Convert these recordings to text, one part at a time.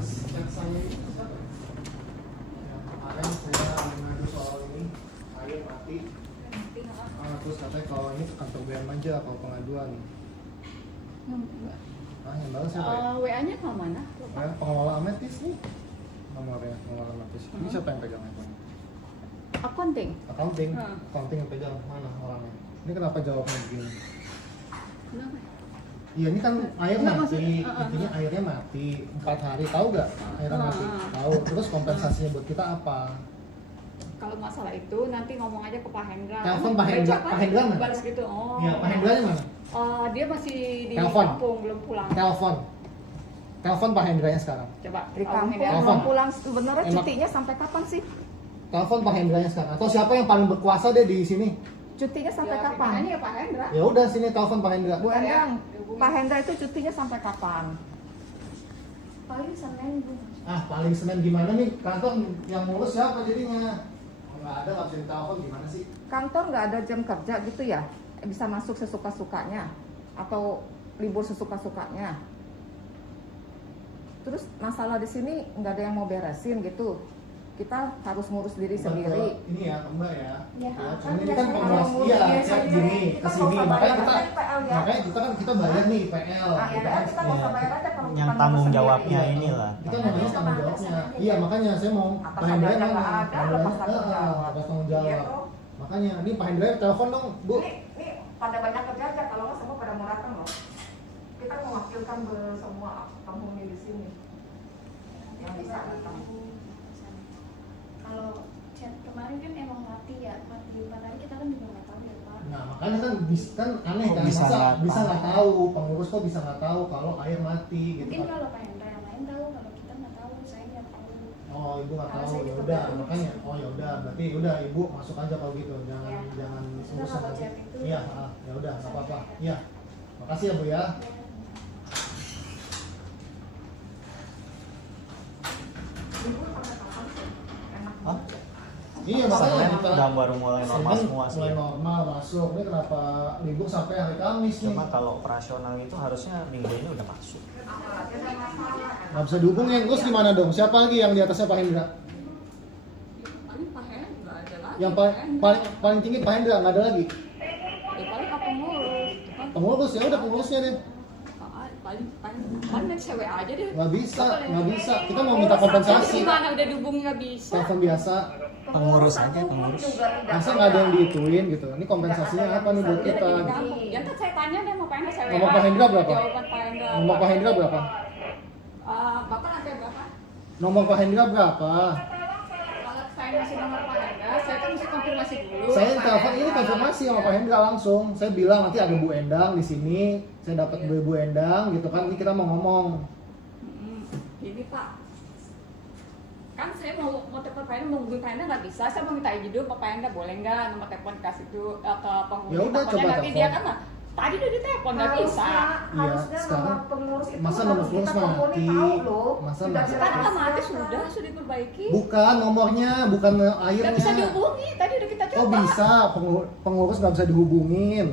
harus chat saya itu siapa ya? Yang kemarin saya mengadu soal ini air mati. Terus katanya kalau ini ke kantor BM aja kalau pengaduan. Yang baru siapa ya? WA-nya ke mana? Pengelola Ametis nih. Nomornya pengelola Ametis. Ini siapa yang pegang handphone? Accounting. Accounting yang pegang, mana orangnya? Ini kenapa jawabnya begini? Kenapa? Iya, ini kan air Nggak, mati, maksudnya, intinya airnya mati 4 hari, tahu nggak airnya mati? Tahu. Terus kompensasinya buat kita apa? Kalau masalah itu nanti ngomong aja ke Pak Hendra. Telepon Pak Hendra, Pak Hendra mana? Balas gitu. Oh. Iya, Pak Hendranya mana? Dia masih di Telepon. kampung, belum pulang. Telepon Pak Hendranya sekarang. Coba Di kampung ya. Telepon. belum pulang, sebenarnya Enak. cutinya sampai kapan sih? Telepon Pak Hendranya sekarang. Atau siapa yang paling berkuasa deh di sini? Cutinya sampai Ya, kapan? ya Pak Hendra. Ya udah sini telepon Pak Hendra. Bu Endang, Dihubungin. Pak Hendra itu cutinya sampai kapan? Paling Senin Bu. Paling Senin gimana nih? Kantor yang ngurus siapa jadinya? Nggak ada, nggak bisa ditelepon gimana sih? Kantor nggak ada jam kerja gitu ya? Bisa masuk sesuka-sukanya atau libur sesuka-sukanya? Terus masalah di sini nggak ada yang mau beresin gitu? Kita harus ngurus diri sendiri. Ini ya, Mbak ya. Ya, Cuma ini kan kan biasanya penguas, kalau iya, ngurus cek diri gini sendiri, ke kita sini. nggak usah Makanya bayar kita, aja PL ya. makanya kita bayar nih PL. Nah, ya kan kita nggak usah bayar aja kalau yang kita tanggung ngurus jawabnya sendiri. inilah. Kita namanya tanggung jawabnya. Iya, makanya saya mau Atas Pak Hendra saja mana? nggak ada, lepas tanggung jawab. Lepas tanggung Iya, jawab. toh. Makanya, ini Pak Hendra telepon dong, Bu. Nih pada banyak kerja aja, kalau nggak semua pada mau datang loh. Kita mewakilkan semua penghuni di sini yang bisa datang. Kalau chat kemarin kan emang mati ya, mati di depan hari kita kan juga nggak tahu ya Pak. Nah, makanya kan kan aneh Kok kan, bisa masa nggak bisa tahu? nggak tahu, pengurus kok bisa nggak tahu kalau air mati gitu Mungkin kan. kalau Pak Hendra yang lain tahu, kalau kita nggak tahu, saya nggak tahu. Oh, ibu nggak Kalau tahu, saya ya juga udah, baru makanya, bisa. oh ya udah, berarti udah ibu masuk aja kalau gitu, jangan Ya. jangan Maksudnya urusan kalau nanti. chat itu Iya, ya udah, nggak apa-apa. Iya, makasih ya Bu ya. Hah? Iya, makanya Senin kita udah baru mulai normal Senin semua sih. mulai normal masuk. Ini kenapa libur sampai hari Kamis nih? Cuma kalau operasional itu harusnya minggu ini udah masuk. Nggak bisa dihubungin. Terus gimana dong? Siapa lagi yang di atasnya Pak Hendra? Paling Pak Hendra nggak ada lagi. Yang Pak Hendra. paling tinggi Pak Hendra, nggak ada lagi. Ya paling apa ngurus? Pengurus ya udah pengurusnya deh. Paling nanti saya WA aja deh. Nggak bisa. Kita mau minta kompensasi. Gimana udah dihubungi nggak bisa? Telepon biasa. Pengurus aja, pengurus. Masa nggak ada yang dihituin gitu? Ini kompensasinya apa nih buat kita? Ya ntar saya tanya deh sama Pak Hendra, saya WA. Nomor Pak Hendra berapa? Jawaban Pak Hendra. Nomor Pak Hendra berapa? Bapak lantai berapa? Nomor Pak Hendra berapa? Kalau saya ngasih nomor Pak Hendra, saya kan mesti konfirmasi dulu. Saya telepon ini konfirmasi sama Pak Hendra langsung. Saya bilang nanti ada Bu Endang di sini. Saya dapat Bu Endang gitu kan. Ini kita mau ngomong. Ini Pak, kan saya mau telepon Pak Hendra, mau hubungi Pak Hendra nggak bisa. Saya mau minta izin dulu ke Pak Hendra, boleh nggak nomor telepon kasih dulu ke penghuni. Ya udah, Takutnya coba nanti telepon. dia kan tadi udah ditelepon nggak bisa. Harusnya sekarang nomor pengurus itu masa harus nomor pengurus kita penghuni mati? tahu loh. Masa Tidak mati? bisa Sekarang kan mati dirahasiakan. sudah diperbaiki. Bukan nomornya, bukan airnya. Nggak bisa dihubungi, tadi udah kita coba. Oh bisa, pengurus nggak bisa dihubungin.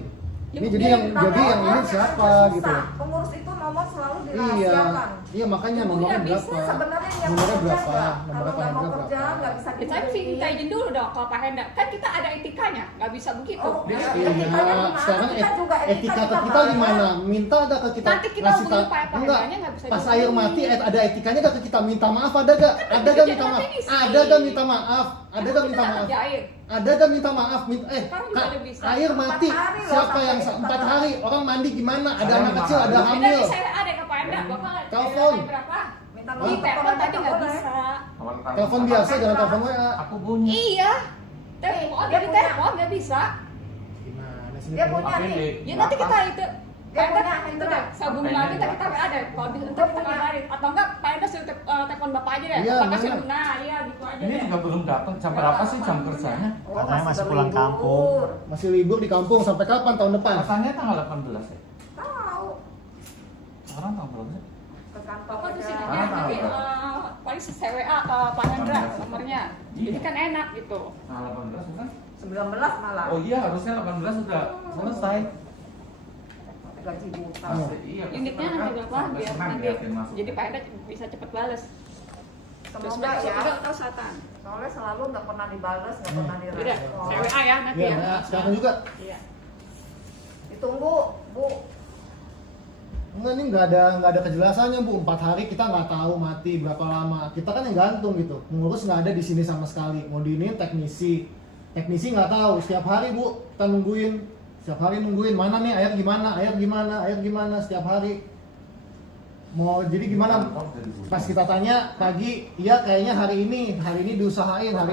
Ya, Ini mungkin jadi yang ini Nomornya siapa susah. gitu? Pengurus itu nomor selalu Iya, dirahasiakan. iya makanya Itu nomornya nggak bisa. berapa? Sebenarnya yang Nomornya mau kerja berapa? nggak? Nomornya Kalau Pak nggak mau Hendra kerja berapa? nggak bisa Ya, saya mesti minta izin dulu dong ke Pak Hendra. Kan kita ada etikanya, nggak bisa begitu. Oh, Dia- iya. Iya, Etikanya gimana? sekarang Kita juga etika etika ke kita kita banyak. gimana? Minta ada ke kita Nanti kita ngasih hubungi ta- Pak enggak, Hendra-nya nggak bisa pas dihubungi. air mati ada etikanya gak ke kita minta maaf ada gak? Ada gak kerja minta maaf? nanti bisa. Ada gak minta maaf? Ada gak minta Kita maaf? kerja air. Ada gak minta maaf? Sekarang juga Kak, udah bisa. air mati. 4 hari loh, Siapa sampai yang 4 4 hari? Orang mandi gimana? Ada Saya anak 5 kecil, ada hari. Ini hamil. nanti saya ada ke Pak Hendra. Bapak Telepon. berapa? Minta Hah? Di nomor telepon telepon tadi aja nggak boleh. bisa. Telepon biasa, jangan telepon WA. Aku bunyi. Iya. Telepon, Dia dari punya. telepon nggak bisa. Gimana sih? Dia punya Tapi nih. di Ya nanti kita itu. Dia Pak punya Hendra, Hendra. saya hubungi lagi, kita ada. Kalau bisa ntar kita kabarin. Atau enggak, Pak Hendra suruh telepon Bapak aja deh. Iya, Bapak kasih bener. nah, iya gitu aja Ini deh. juga belum datang. Jam berapa sih jam kerjanya? Katanya masih baru pulang libur. kampung. Masih libur di kampung sampai kapan tahun depan? Katanya tanggal 18 ya. Tahu. Sekarang tanggal berapa sih? Ke kantor Bapak aja. mesti Ah, nanti tahu. paling saya WA ke Pak Hendra nomornya. Jadi kan enak gitu. Tanggal 18 bukan? 19 malah. Oh iya, harusnya 18 sudah selesai. gaji buta. Iya, pasti Unitnya mereka nanti berapa sampai biar senang nanti liatin masuk. jadi Pak Hendra bisa cepet bales. Terus Semoga besok ya. juga tahu satan. Soalnya selalu nggak pernah dibales, nggak pernah Udah, direspon. saya WA ya nanti Iya, ya. ya, sekarang juga. Iya. Ditunggu, Bu. Enggak, ini nggak ada kejelasannya Bu. 4 hari kita nggak tahu mati berapa lama. Kita kan yang gantung gitu. Pengurus nggak ada di sini sama sekali. Mau diinin teknisi nggak tahu. Setiap hari Bu kita nungguin. Setiap hari nungguin mana nih air gimana setiap hari. Mau jadi gimana? Pas kita tanya pagi, iya kayaknya hari ini diusahain. Udah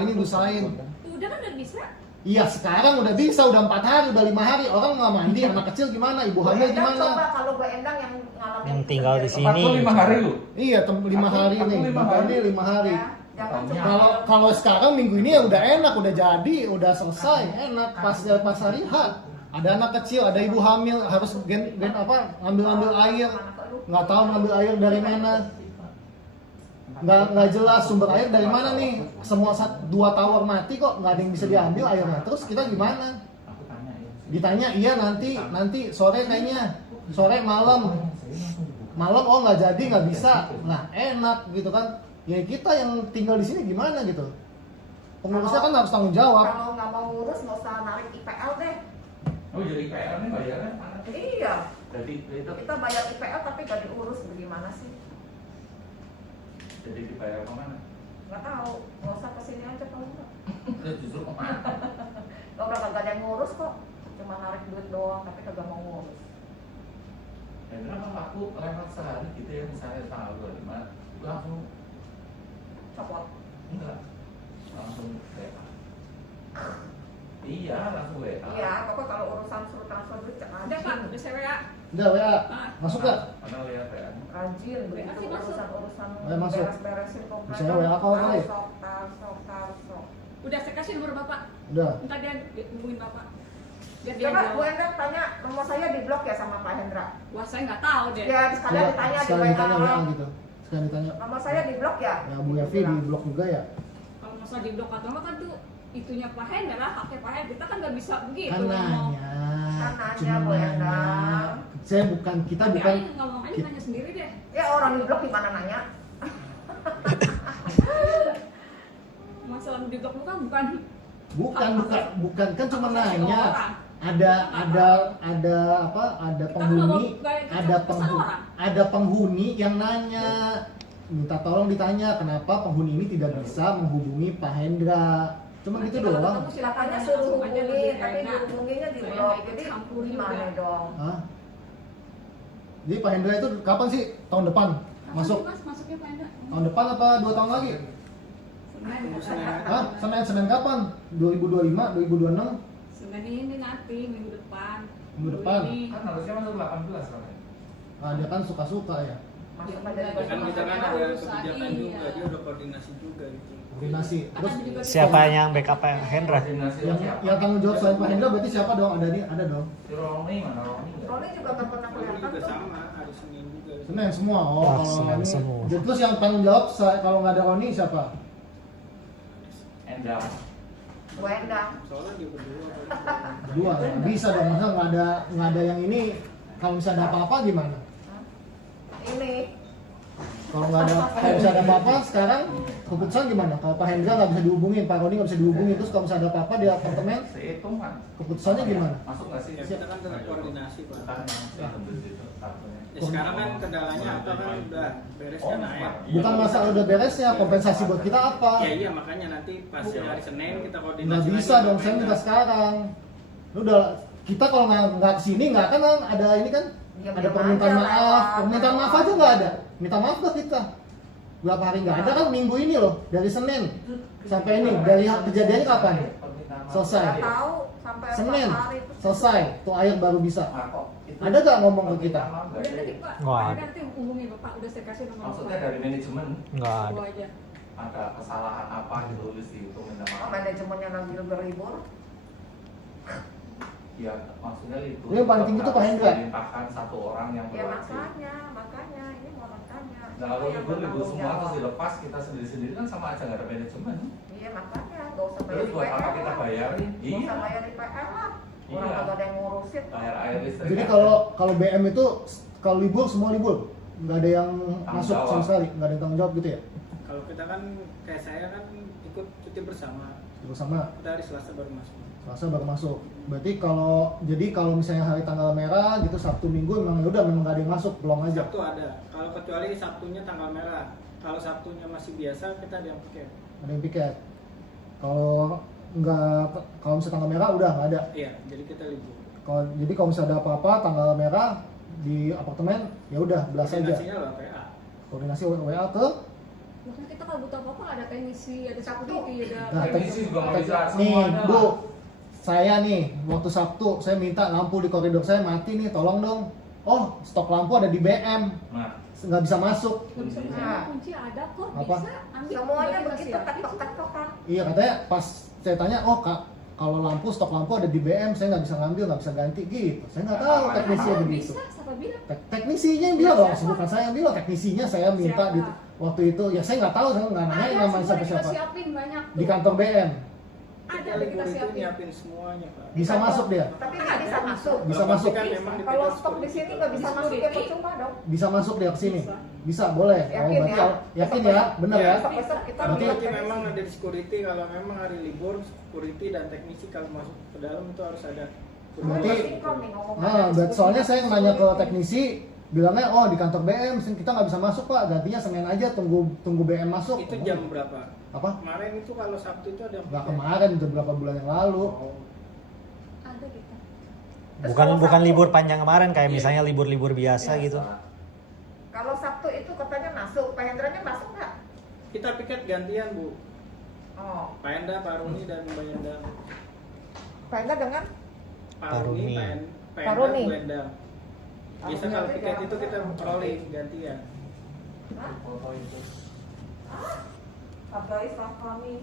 kan udah bisa. Iya sekarang udah bisa, udah 4 hari, udah 5 hari. Orang nggak mandi, anak kecil gimana, ibu hamil Endang coba gimana? kalau Bu Endang yang ngalamin Yang tinggal di sendiri. sini. 45 hari lu. Iya 5 hari Aku nih, 5 Bapak hari. ini 5 hari. Ya, jangan Taunya. cuma Kalau sekarang minggu ini ya udah enak, udah jadi, udah selesai, enak. Pas hari H, ada anak kecil, ada ibu hamil, harus ngambil air, nggak tahu ngambil air dari mana, nggak jelas sumber air dari mana nih. Semua 2 tower mati kok, nggak ada yang bisa diambil airnya. Terus kita gimana? Aku tanya ya. Ditanya iya nanti sore kayaknya, sore malam oh nggak jadi nggak bisa, nah enak gitu kan. Ya kita yang tinggal di sini gimana gitu. Pengurusnya kan harus tanggung jawab. kalau nggak mau ngurus nggak usah narik IPL deh. Oh jadi PR nih bayarnya. Iya, Jadi itu kita bayar IPL tapi nggak diurus, bagaimana sih? jadi dibayar kemana? Nggak tahu, nggak usah kesini aja kalau nggak. Ya justru kemana? Nggak bakal gak ada yang ngurus kok, cuma narik duit doang tapi kagak mau ngurus. Ya kenapa aku lewat sehari gitu ya misalnya tanggal 25 itu langsung Copot. enggak langsung WA. Iya langsung WA. Iya, pokoknya kalau urusan suruh transfer duit cek Udah Pak, udah saya WA. Udah WA, Ah, masuk gak? Karena lihat WA. rajin begitu Masih masuk. urusan Ayo masuk. beres-beresin komplek. Bisa WA call kali? Tarsok. Udah saya kasih nomor Bapak. Udah. Entar dia hubungin Bapak. Biar dia Coba Bu jawab. Endang tanya nomor saya di blok ya sama Pak Hendra. Wah, saya nggak tahu deh. Ya sekalian Iya, ditanya di sekalian ditanya WA WA. gitu. Sekalian ditanya. Nomor saya di blok ya. Ya Bu Yafi di blok juga ya. Kalau masalah di blok atau enggak kan tuh itunya Pak Hendra, haknya Pak Hendra. Kita kan nggak bisa begitu Kan ngomong. nanya. Kan nanya, Cuma Bu nanya. Endang. Saya bukan, kita Tapi bukan. Aing ngomong aja kita- nanya sendiri deh. Ya orang di blok gimana nanya? Masalah di blok lu kan bukan Bukan kan cuma Hak asasi nanya. orang. Ada Kita penghuni, kan nggak ada pesan penghuni, orang. ada penghuni yang nanya, minta tolong ditanya kenapa penghuni ini tidak bisa menghubungi Pak Hendra. Cuma gitu Kalau doang. ketemu silakan Katanya aja, suruh langsung aja hubungi, lebih tapi enak. dihubunginya di Saya blok. nggak ikut Jadi campur gimana juga. dong? Hah? Jadi Pak Hendra itu kapan sih? Tahun depan Kapan masuk? sih, Mas, masuknya Pak Hendra? Tahun depan apa 2 tahun lagi? Hah? Senin kapan? 2025, 2026? Senin ini nanti minggu depan. Minggu depan. Ini. Kan harusnya masuk 18 kan. Ah, dia kan suka-suka ya. Masuk Ya, aja di udah, blok. Kan kita kan ada Harus kebijakan iya. juga, dia udah koordinasi juga gitu. Koordinasi. Terus Akan juga Siapa yang backup Hendra? Koordinasi yang tanggung jawab selain Pak Hendra berarti siapa dong? Ada dong. Si Romi mana Romi? Roni juga nggak pernah Ini kelihatan juga tuh. sama, hari Senin juga. Senin semua. Oh, Wah, kalau Senin ini. semua. Terus yang tanggung jawab kalau nggak ada Roni siapa? Endang. Bu Endang. Soalnya dia berdua Dua. Nggak bisa dong. Masa nggak ada yang ini. Kalau misalnya ada apa-apa gimana? Ini Kalau bisa ada apa-apa sekarang keputusan gimana? Kalau Pak Hendra nggak bisa dihubungin, Pak Roni nggak bisa dihubungin, terus kalau misalnya ada apa-apa di apartemen, Sehitung kan. keputusannya gimana? Masuk nggak sih? ya kita kan tetap koordinasi Pak. Bukan yang sehitung di situ kartunya. Ya, sekarang kan kendalanya apa kan udah beres kan air. Bukan masalah udah beresnya, kompensasi buat kita apa? Ya iya makanya nanti pas hari Senin kita koordinasi. Nggak bisa lagi dong, sama saya minta Hendra. sekarang. Lu udah kita kalau nggak kesini nggak kan ada ini kan? Diam-diam Ada permintaan aja maaf, lewat. permintaan maaf aja nggak ada. Minta maaf gak kita? Berapa hari nggak ada kan minggu ini loh, dari Senin sampai ini, dari kejadiannya kapan? Selesai. nggak tahu sampai Senin 4 hari itu. selesai, tuh air baru bisa. Ada Ada nggak ngomong ke kita? Udah nanti Pak, Nggak Pak ada. Hendra nanti hubungi Bapak. Udah saya kasih nomor Maksudnya Bapak. dari manajemen Enggak Gua ada. aja. ada kesalahan apa ditulis di itu minta Oh, maaf. manajemennya lagi berlibur. Ya maksudnya itu. Ini yang paling tinggi tuh Pak Hendra. Dilimpahkan satu orang yang Ya berwajib. makanya ini mau makanya. Nah kalau Yang libur bertanggung semua terus jawab. dilepas kita sendiri-sendiri kan sama aja nggak ada manajemen. Iya makanya nggak usah bayar Terus buat apa IPL kita lah. bayarin? Nggak usah bayar IPL lah. Iya Orang Iya. kagak ada yang ngurusin. Bayar air listrik. Jadi kalau BM itu kalau libur semua libur, nggak ada yang masuk jawab. sama sekali, nggak ada yang tanggung jawab gitu ya? Kalau kita kan kayak saya kan ikut cuti bersama. Terus sama Kita hari Selasa baru masuk. Selasa baru masuk. Berarti kalau misalnya hari tanggal merah gitu Sabtu Minggu memang ya udah memang nggak ada yang masuk, belum aja. Sabtu ada. Kalau kecuali Sabtunya tanggal merah. Kalau Sabtunya masih biasa kita ada yang piket. Ada yang piket. Kalau misalnya tanggal merah udah nggak ada. Iya, jadi kita libur. Jadi kalau misalnya ada apa-apa tanggal merah di apartemen ya udah belas aja. Koordinasinya lah PA. Koordinasi WA ke Bahkan kita kalau butuh apa-apa ada teknisi, ada Sabtu. security, ada Nah, Teknisi juga nggak bisa nih semuanya. Bu, saya nih waktu Sabtu saya minta lampu di koridor saya mati nih, tolong dong. Oh, stok lampu ada di BM, Nah, nggak bisa masuk. nggak bisa Nah. kunci ada kok, Apa? bisa ambil. Semuanya Udah kita begitu siapin. tektok-tektokan. Iya katanya pas saya tanya, oh kak kalau stok lampu ada di BM saya nggak bisa ngambil, nggak bisa ganti gitu. Saya nggak tahu teknisinya Oh, begitu. bisa, siapa bilang? Teknisinya yang bilang loh, bukan saya yang bilang. Teknisinya saya minta Siapa? gitu. Waktu itu ya saya nggak tahu, saya nggak nanya Ada, nama semua siapa kita siapa. siapin banyak tuh. Di kantor BM Ada Kita udah libur kita itu siapin. nyiapin semuanya, Pak. bisa masuk dia, Tapi nggak bisa masuk. bisa Kalau masuk, pasti kan memang Kalau ditinggal stok di sini nggak bisa Di masuk ya security. percuma dong. bisa masuk dia ke sini. Bisa. Bisa, boleh. Yakin Oh, berarti ya? yakin ya, benar ya. Besok-besok kita Kalau Berarti- lagi memang ada di security, kalau memang hari libur, security dan teknisi kalau masuk ke dalam itu harus ada. Berarti- sinkron nih ngomong. Berarti soalnya saya nanya ke teknisi, bilangnya oh di kantor BM kita nggak bisa masuk pak, gantinya Senin aja, tunggu BM masuk. Itu jam berapa? Apa? Kemarin itu kalau Sabtu itu ada yang Nggak piket. kemarin, itu berapa bulan yang lalu. Oh. Ada kita. Bukan libur panjang kemarin kayak misalnya libur-libur biasa gitu. Kalau Sabtu itu katanya masuk, Pak Hendranya masuk nggak? Kita piket gantian, Bu. Oh, Pak Hendra, Pak Runi dan Mbak Yanda. Pak Hendra dengan Pak Pak Runi, Runi. Pak Pak Hendra, Runi. Bu Endang. Biasa Runi kalau aja piket jarang itu kita ketemu. rolling gantian. Hah? foto itu. Hargai staff kami.